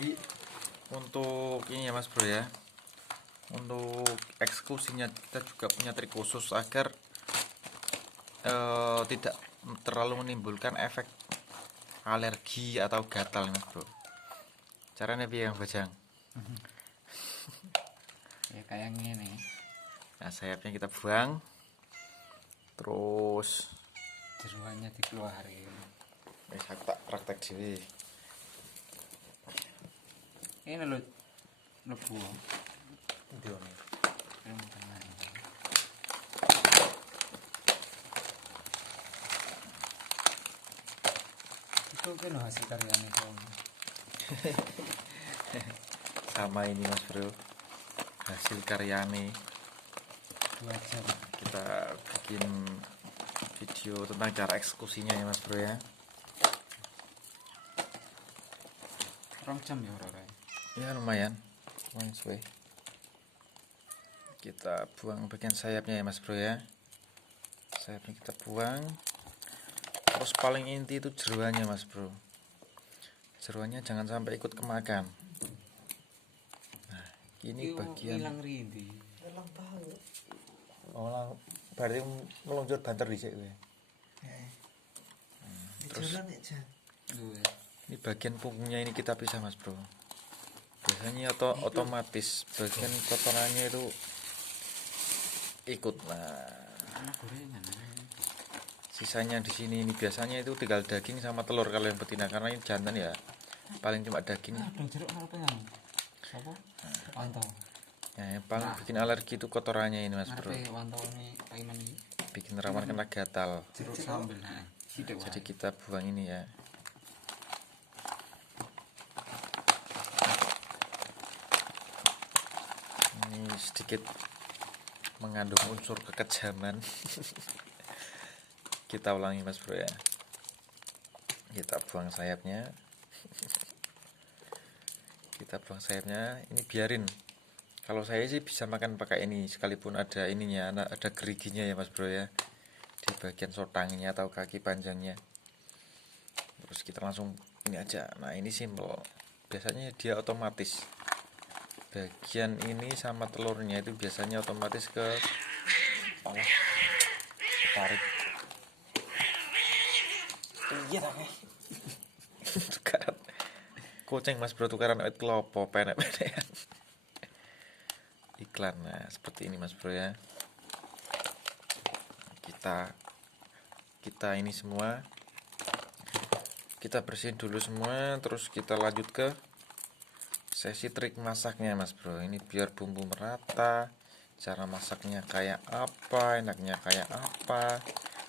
Jadi untuk ini ya Mas Bro ya, untuk eksekusinya kita juga punya trik khusus agar tidak terlalu menimbulkan efek alergi atau gatal Mas Bro. Caranya piye Kang Bajang? Ya kayak gini. Nah sayapnya kita buang, terus Jeruannya dikeluarin. wis aku tak praktek dhewe. Ini lo lebu. Ndi ono? Ini tangan. Itu kan hasil karyanya Om. Sama ini Mas Bro, hasil karyane. 2 jam. Kita bikin video tentang cara eksekusinya ya Mas Bro ya. 2 jam ya Rora. Ya lumayan suwe. Kita buang bagian sayapnya ya Mas Bro ya. Sayapnya kita buang. Terus paling inti itu jeruannya Mas Bro. Jeruannya jangan sampai ikut kemakan. Nah ini bagian hilang rindi. Hilang tahu. oh berarti meluncur banter dhisik kowe. Terus ya, Ini bagian punggungnya ini kita pisah Mas Bro. Biasanya otomatis bagian kotorannya itu ikut. Nah, Gorengan. sisanya di sini ini biasanya itu tinggal daging sama telur kalau yang betina, karena ini jantan ya paling cuma daging. Ada jeruk apa yang? Apa? Wantau. Ya, yang paling bikin alergi itu kotorannya ini Mas Bro. Ngarepe wantau ini kaiman iki. Bikin rawan kena gatal. Jeruk sambel. Nah, sidik wae. Jadi kita buang ini ya. Ini sedikit mengandung unsur kekejaman. Kita ulangi Mas Bro ya. Kita buang sayapnya. Kita buang sayapnya. Ini biarin. Kalau saya sih bisa makan pakai ini, sekalipun ada ininya, ada geriginya ya Mas Bro ya, di bagian sotangnya atau kaki panjangnya. Terus kita langsung ini aja. Nah ini simpel. Biasanya dia otomatis. Bagian ini sama telurnya itu biasanya otomatis ke bawah, ketarik. Iya tapi tukaran kucing Mas Bro, tukaran wit klopo penek-penekan iklan. Nah seperti ini Mas Bro ya. Kita ini semua kita bersihin dulu semua, terus kita lanjut ke sesi trik masaknya Mas Bro. Ini biar bumbu merata, cara masaknya kayak apa, enaknya kayak apa,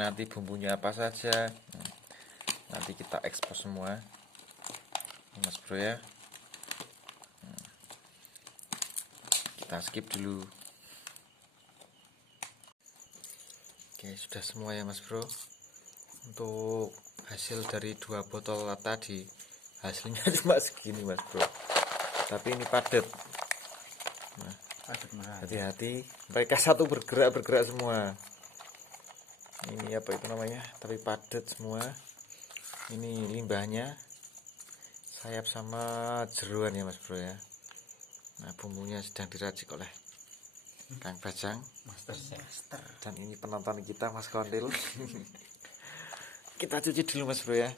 nanti bumbunya apa saja. Nanti kita ekspos semua Mas Bro ya. Kita skip dulu. Oke sudah semua ya Mas Bro. Untuk hasil dari 2 botol tadi, hasilnya cuma segini Mas Bro, tapi ini padat. Nah, hati-hati, mereka satu bergerak semua. Ini apa itu namanya, tapi padat semua. Ini limbahnya, sayap sama jeruan ya Mas Bro ya. Nah bumbunya sedang diracik oleh Kang Bajang Master. dan ini penonton kita Mas Kondil. Kita cuci dulu Mas Bro ya.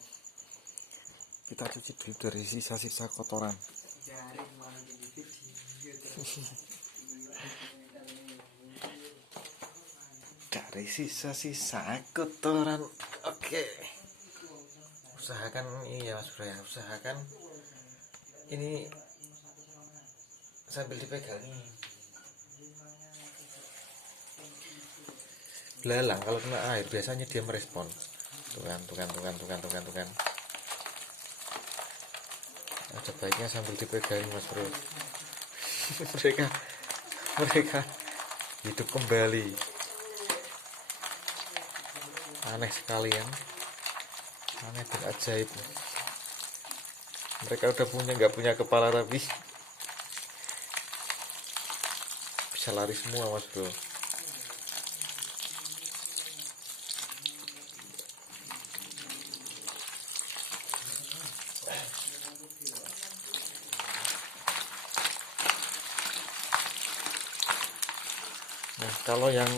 Kita cuci dulu dari sisa-sisa kotoran. Dari sisa-sisa kotoran. Oke. Usahakan ini ya Mas Bro ya, usahakan ini sambil dipegang nih. Belalang kalau kena air biasanya dia merespon. Tukan. Ada baiknya sambil dipegang Mas Bro. mereka hidup kembali. Aneh sekali ya. Aneh dan ajaib. Mereka udah nggak punya kepala tapi bisa lari semua Mas Bro. Nah, kalau yang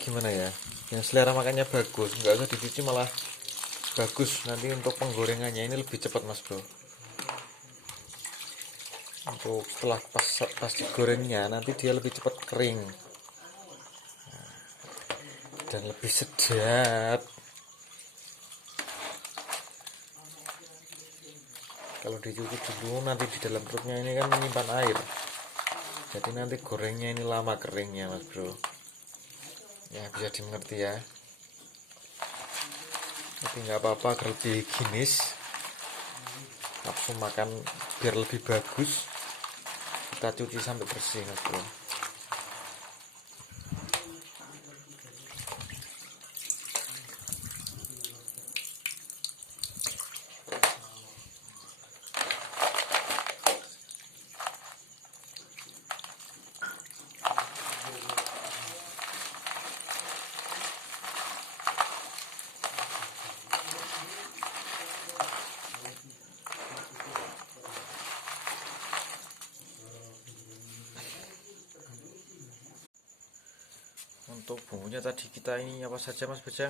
gimana ya, yang selera makannya bagus, nggak usah dicuci malah bagus. Nanti untuk penggorengannya ini lebih cepat mas bro. Untuk setelah pas digorengnya nanti dia lebih cepat kering dan lebih sedap. Kalau dicuci dulu nanti di dalam perutnya ini kan menyimpan air, jadi nanti gorengnya ini lama keringnya mas bro. Ya bisa dimengerti ya, tapi nggak apa-apa agar lebih higienis, nafsu makan biar lebih bagus, kita cuci sampai bersih mas bro. Untuk bumbunya tadi kita ini apa saja mas Bajang?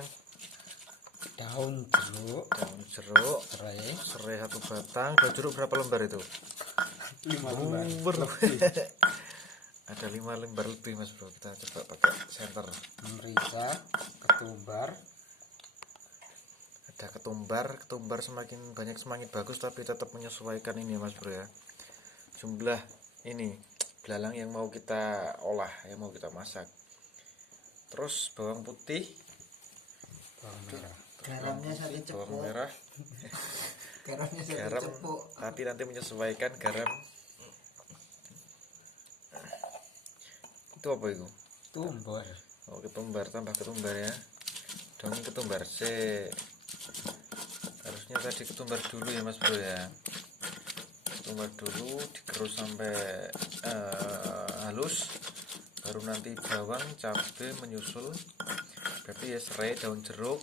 Daun jeruk, Daun jeruk, serai, serai 1 batang. Daun jeruk berapa lembar itu? 5 lembar. Ada 5 lembar lebih mas bro. Kita coba pakai senter. Merica, ketumbar, Ada ketumbar semakin banyak semakin bagus, tapi tetap menyesuaikan ini mas bro ya, jumlah ini belalang yang mau kita olah, yang mau kita masak. Terus bawang putih, bawang merah. Garamnya sari bawang cepuk. merah, Garamnya sari garam cepuk. nanti menyesuaikan garam. Itu apa itu? Ketumbar. Oh ketumbar, tambah ketumbar ya. Daun ketumbar harusnya tadi ketumbar dulu ya mas bro ya. Ketumbar dulu digerus sampai halus, baru nanti bawang, cabai menyusul. Berarti ya serai, daun jeruk,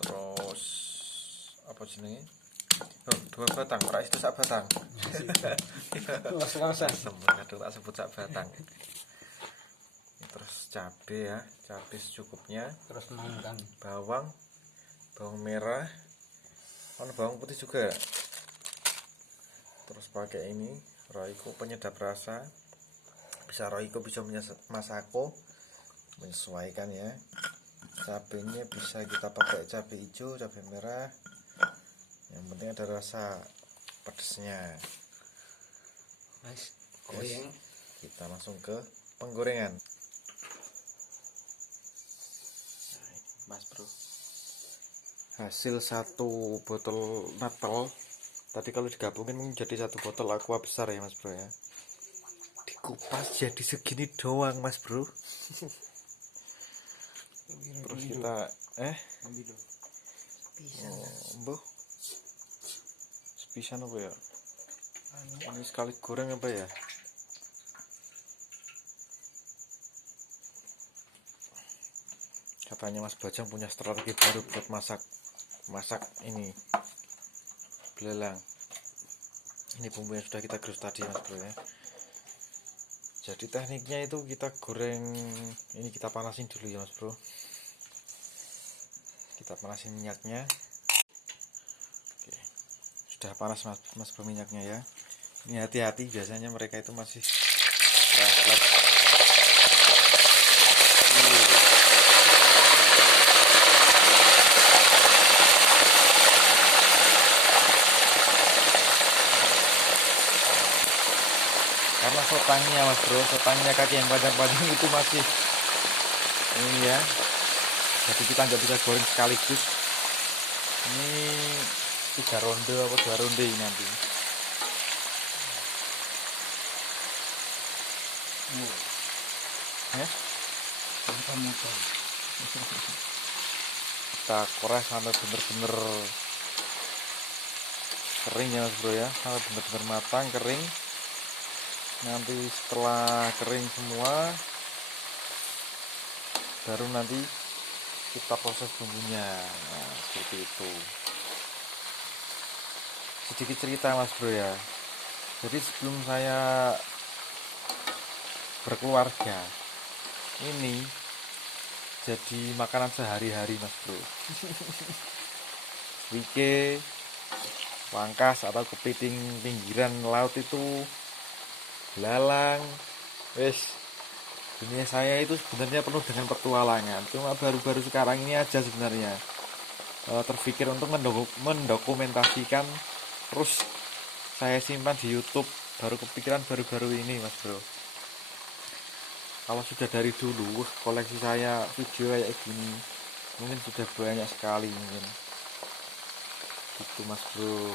terus apa jenenge? Oh, 2 batang, ora itu sak batang. Los-losan. Aduh tak sebut sak batang. Terus cabai ya, cabai secukupnya. Terus manggang. Bawang merah, bawang putih juga. Terus pakai ini Royco penyedap rasa, bisa Royco bisa Masako, menyesuaikan ya. Cabenya bisa kita pakai cabai hijau, cabai merah, yang penting ada rasa pedesnya. Mas, goyang. Kita langsung ke penggorengan mas bro. Hasil 1 botol natal tadi kalau digabungin menjadi 1 botol aqua besar ya mas bro ya. Dikupas jadi segini doang mas bro. Terus kita mbuh sepisan apa ya, ini sekali goreng apa ya. Katanya Mas Bajang punya strategi baru buat masak ini belalang. Ini bumbu yang sudah kita gerus tadi mas bro ya. Jadi tekniknya itu kita goreng ini, kita panasin dulu ya mas bro. Kita panasin minyaknya. Oke, sudah panas mas bro minyaknya ya. Ini hati-hati, biasanya mereka itu masih keras. Karena sotangnya mas bro, sotangnya kaki yang panjang-panjang itu masih ini ya, jadi kita nggak bisa goreng sekaligus. Ini 3 ronde atau 2 ronde ini nanti. Ya, kita kuras sampai bener-bener kering ya mas bro ya, sampai bener-bener matang kering. Nanti setelah kering semua baru nanti kita proses bumbunya. Nah, seperti itu. Sedikit cerita mas bro ya, jadi sebelum saya berkeluarga. Ini jadi makanan sehari-hari Mas Bro. Wike, wangkas atau kepiting pinggiran laut itu, belalang, wes dunia saya itu sebenarnya penuh dengan petualangan. Cuma baru-baru sekarang ini aja sebenarnya terpikir untuk mendokumentasikan, terus saya simpan di YouTube. Baru kepikiran baru-baru ini Mas Bro. Kalau sudah dari dulu koleksi saya video kayak gini mungkin sudah banyak sekali mungkin. Gitu Mas Bro.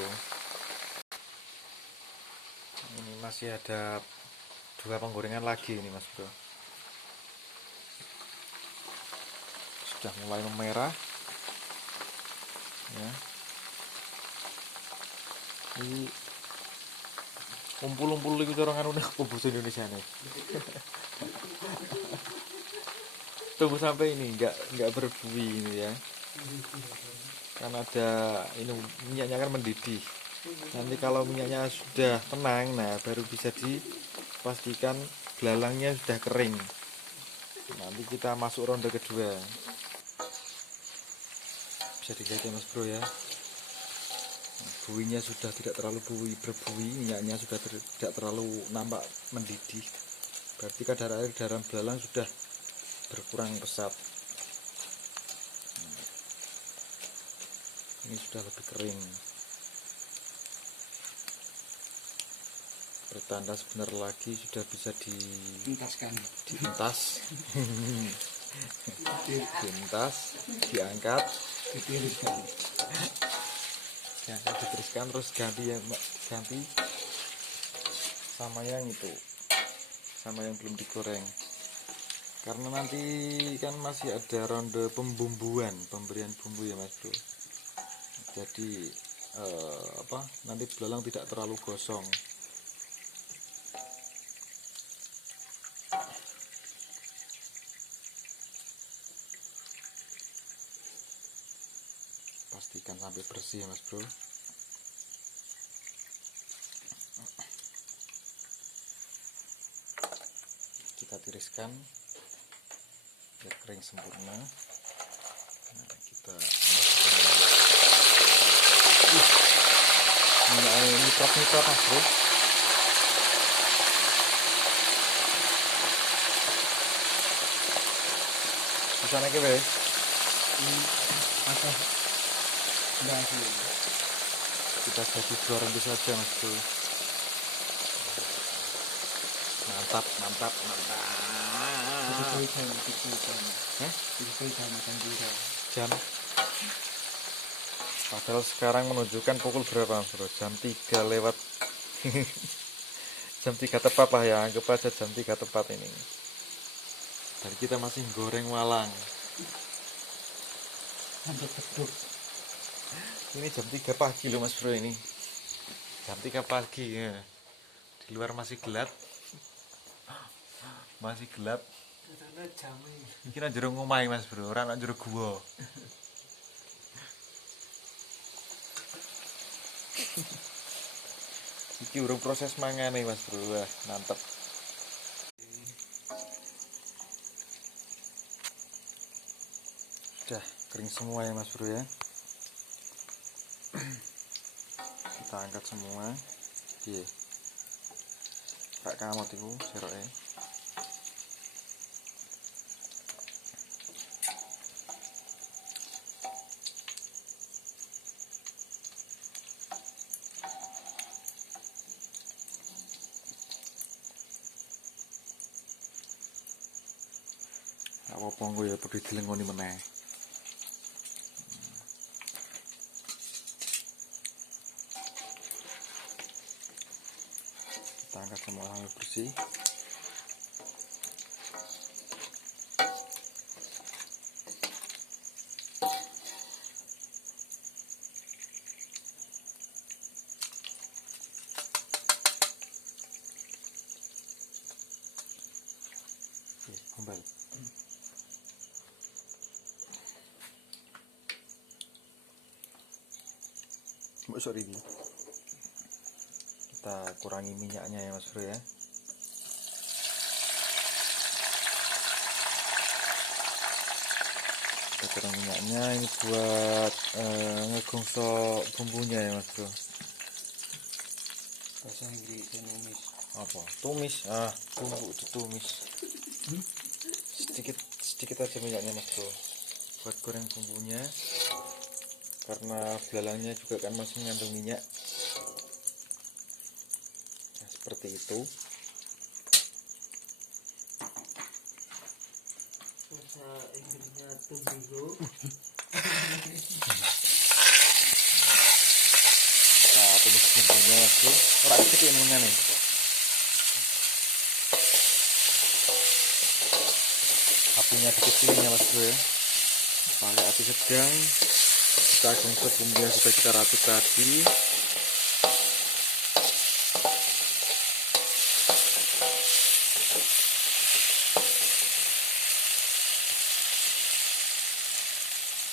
Ini masih ada 2 penggorengan lagi ini Mas Bro. Sudah mulai memerah. Ya. Ini kumpul-kumpul itu orang anu bahasa Indonesia nih. Tunggu sampai ini enggak berbuih ini ya. Kan ada ini minyaknya kan mendidih. Nanti kalau minyaknya sudah tenang, nah baru bisa dipastikan belalangnya sudah kering. Nanti kita masuk ronde kedua. Bisa dilihat ya Mas Bro ya. Buihnya sudah tidak terlalu berbuih, minyaknya sudah tidak terlalu nampak mendidih. Berarti kadar air dalam belalang sudah berkurang pesat. Ini sudah lebih kering. Pertanda sebentar lagi sudah bisa Tuntaskan. dientas, dientas, diangkat, Ditiriskan. ditiriskan terus ganti ya Mbak, ganti sama yang itu, sama yang belum digoreng. Karena nanti kan masih ada ronde pembumbuan, pemberian bumbu ya Mas Bro. Jadi nanti belalang tidak terlalu gosong. Pastikan sampai bersih ya Mas Bro. Kita tiriskan biar kering sempurna. Nah, kita masukkan nitrot Mas Bro. Bisa naik wes. Apa? Enggak sih. Kita jadi 2 ronde saja Mas Bro. Mantap. Jam. Padahal sekarang menunjukkan pukul berapa Mas Bro? Jam 3 lewat. Jam 3 tepat lah ya, anggap aja jam 3 tepat ini. Dan kita masih goreng walang. Sampai beduk. Ini jam 3 pagi loh Mas Bro ini. Jam 3 pagi ya. Di luar masih gelap. Masih gelap. Iki nang jero ngomahe Mas Bro, ora nang jero gua. Iki urung proses mangane Mas Bro. Wah, mantep. Sudah kering semua ya Mas Bro ya. Kita angkat semua. Piye? Kak kamot iku seroke. Apa engko ya perlu dilengoni meneh. Kita angkat semua sampai bersih. Oke, kembali. Sorry, kita kurangi minyaknya ya Mas Bro ya. Bakaran minyaknya ini buat ngegongso bumbunya ya mas bro. Bahasa Inggris numis. Apa? Tumis. Bumbu ditumis. Sedikit aja minyaknya mas bro. Buat goreng bumbunya. Karena belalangnya juga kan masih mengandung minyak. Nah, seperti itu. Bahasa Inggrisnya tumbiro. Kita tumis bumbunya mas bro. Orang kecil mengenai. Apinya dikecilin ya mas bro ya. Pakai api sedang. Kita gongso bumbu yang sudah kita racik tadi.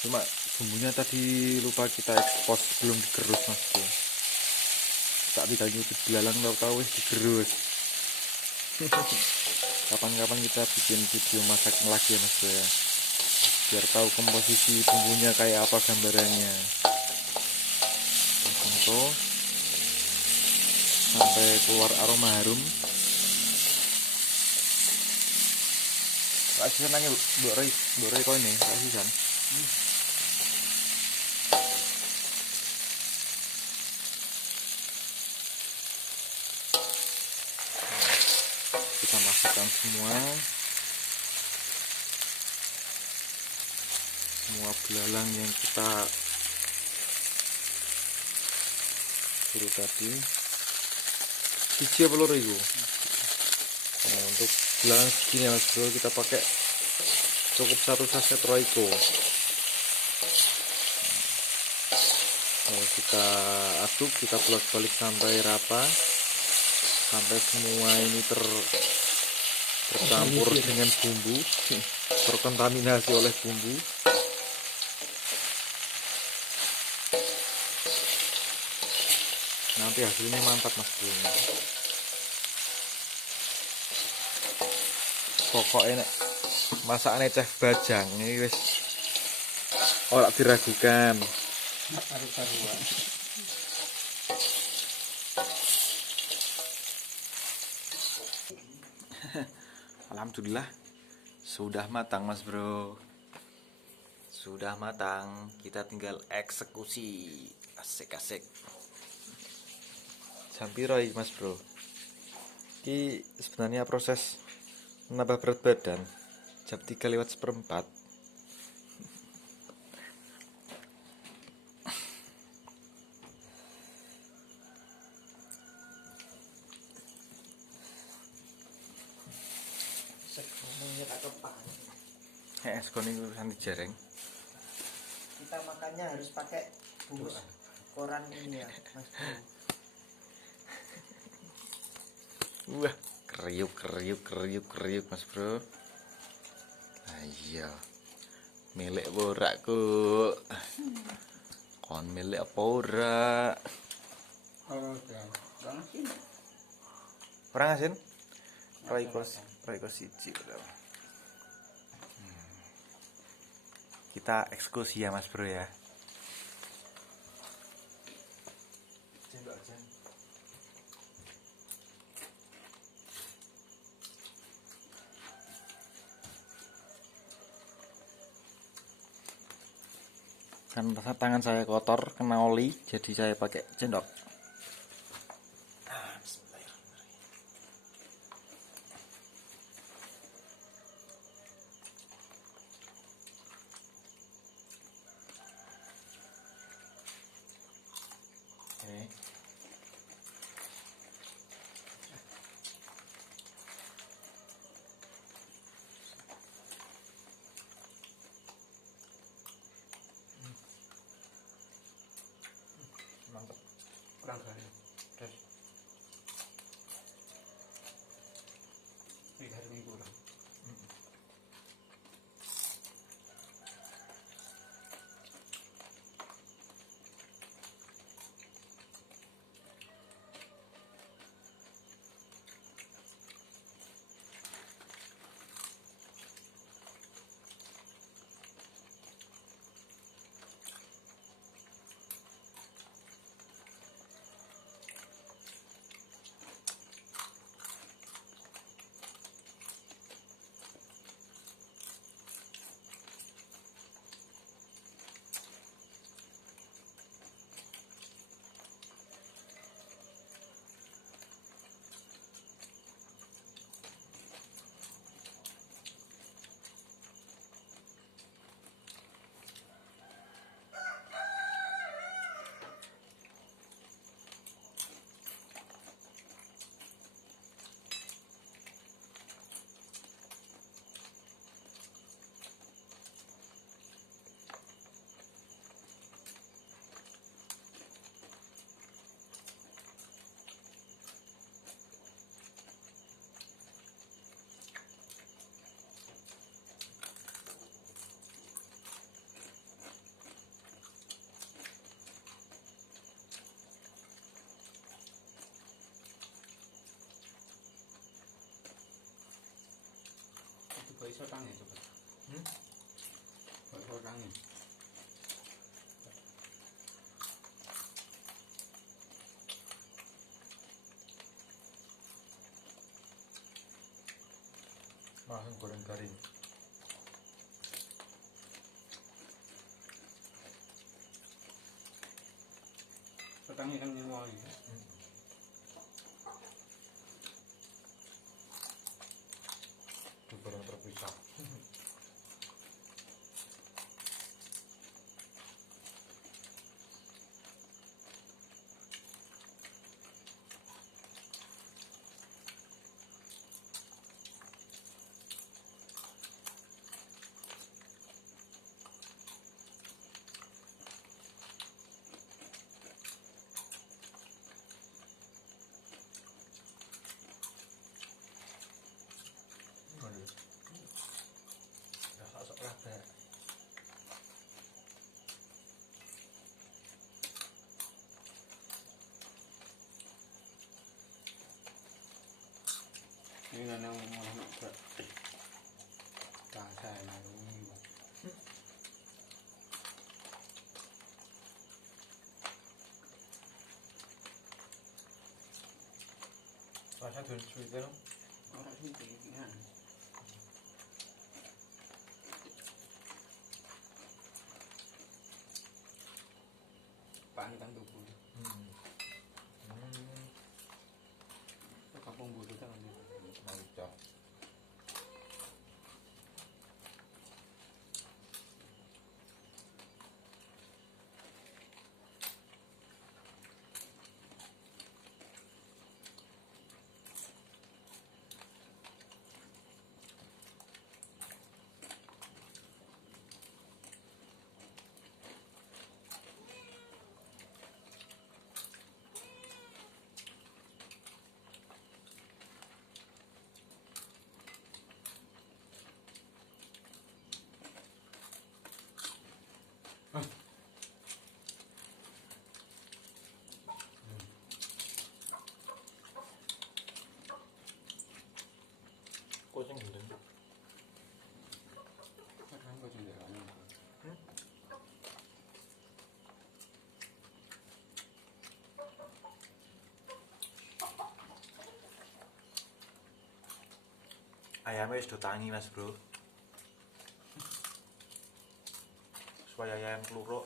Cuma bumbunya tadi lupa kita ekspos belum digerus mas bro. Tak tinggal nyucuk belalang tahu-tahu digerus. Kapan-kapan kita bikin video masak lagi ya mas bro ya, biar tahu komposisi bumbunya kayak apa gambarannya. Untuk sampai keluar aroma harum. Kasih nanya Bu Roy kau ini kasih kan. Kita masukkan semua belalang yang kita suruh tadi. Biji apa loro itu? Nah, untuk belalang segini mas bro kita pakai cukup 1 saset Royco. Kalau kita aduk, kita bolak-balik sampai rata, sampai semua ini tercampur dengan bumbu, terkontaminasi oleh bumbu. Nanti hasilnya mantap mas bro. Pokoknya masakan Chef Bajang ini wis ora diragukan. Karu-karuan. Alhamdulillah sudah matang mas bro, sudah matang, kita tinggal eksekusi. Asik-asik. Sampiroi mas bro, ini sebenarnya proses menambah berat badan jam 3:04. Sekarang tak kepang. Sekon ini urusan dijareng. Kita makannya harus pakai bungkus koran ini ya mas bro. Wah, kriuk mas bro. Ayo, milik borak ku. Kon milik apa ora? Oh, dan langsung. Orang asin? Royco siji. Kita eksekusi ya mas bro ya. Kan rasa tangan saya kotor kena oli, jadi saya pakai sendok. Oke. Mantap. Kurang garing. Terus. Ini garing kurang. Coba iso tangi coba. Coba iso tangi. Langsung goreng garing. Iso tangi kan nyewangi. Digoreng terpisah. Sok kabeh. Ini kan yang malah nak berat. Rasa yang ini. Rasa dun suwite no. Orang sih kayak pantang tubuh. Kampung butuh kan Mantap. Kucing gendeng. Kadang kok jendelaan. Ayamnya wis do tangi Mas Bro. Supaya ayam keluruk